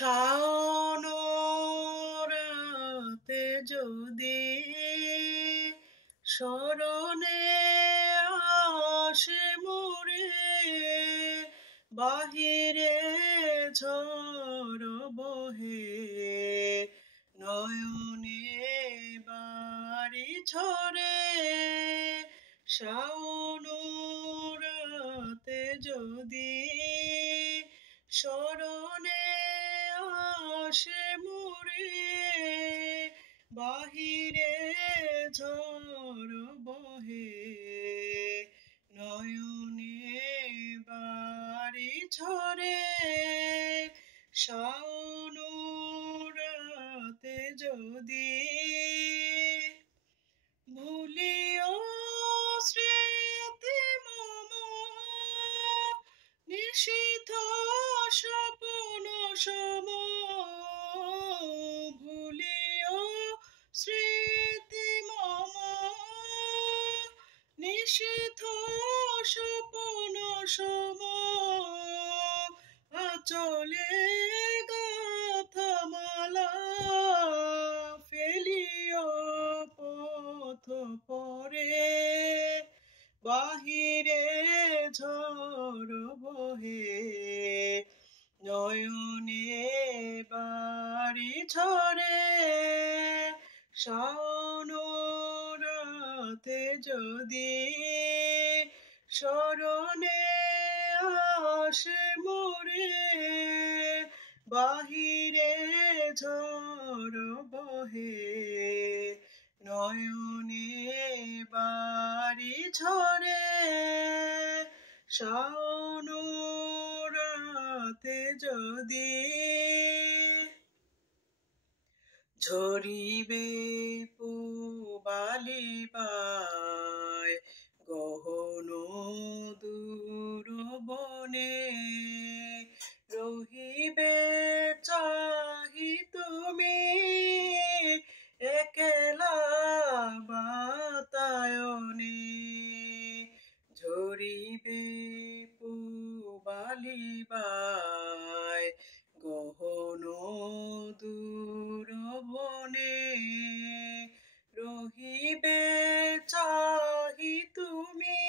শাওন রাতে যদি স্মরণে আসে মোরে, বাহিরে ঝড় বহে নয়নে বাড়ি ঝরে। শাওন রাতে যদি স্মরণে আসে মোরে, বাহিরে ঝড় বহে নয়নে বাড়ি ঝরে। শাওন রাতে যদি ভুলিও স্মৃতি মম, নিশীথ স্বপ্ন সম, ভুলিও স্মৃতি মম, নিশীথ স্বপ্ন সম, আঁচলে গাথামালা ফেলিও পথ পরে, বাহিরে ঝড় বহে নয়নে বাড়ি ঝরে। শাওন রাতে যদি স্মরণে আসে মোরে, বাহিরে ঝড় বহে নয়নে বাড়ি ঝরে। শাওন রাতে যদি ঝরিবে পূবালি বায় গহন দূর বনে, রহিবে চাহি তুমি একলা বাতায়নে, ঝরিবে পূবালি বায় গহন দূর বনে, রহিবে চাহি তুমি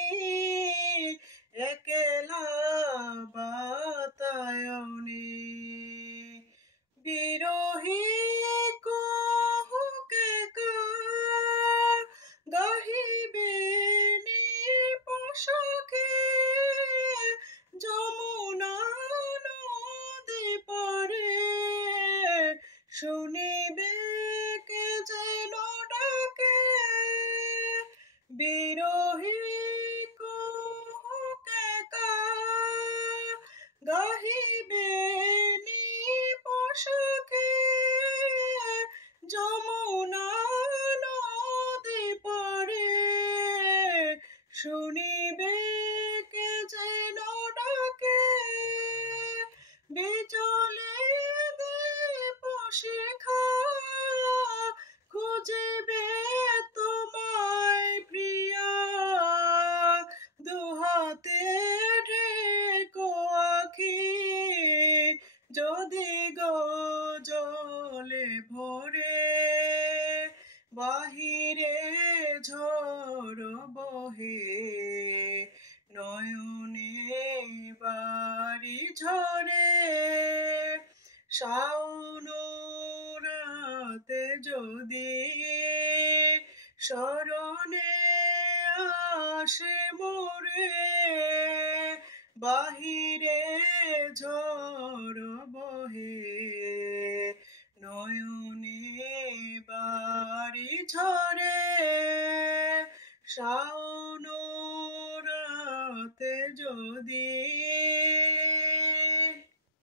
একলা বাতায়নে। বিরহী কহুকে গাহিবে নিপসখে, যমুনা নদী পারে শুনিবে কে যেন ডাকে। বিরহী কহুকে গাহিবে নিপসখে, যমুনা নদী পারে শুনিবে কে যেন ডাকে। বিচলে দীপ শিখা খুঁজিবে তোমায় প্রিয়া, দুহাতে ঢেকো আখি যদি গজলে ভরে, বাহিরে ঝড় বহে নয়নে বাড়ি ঝরে। শাওন রাতে যদি স্মরণে আসে মোরে, বাহিরে ঝড় বহে নয়নে বাড়ি ঝরে। শাওন রাতে যদি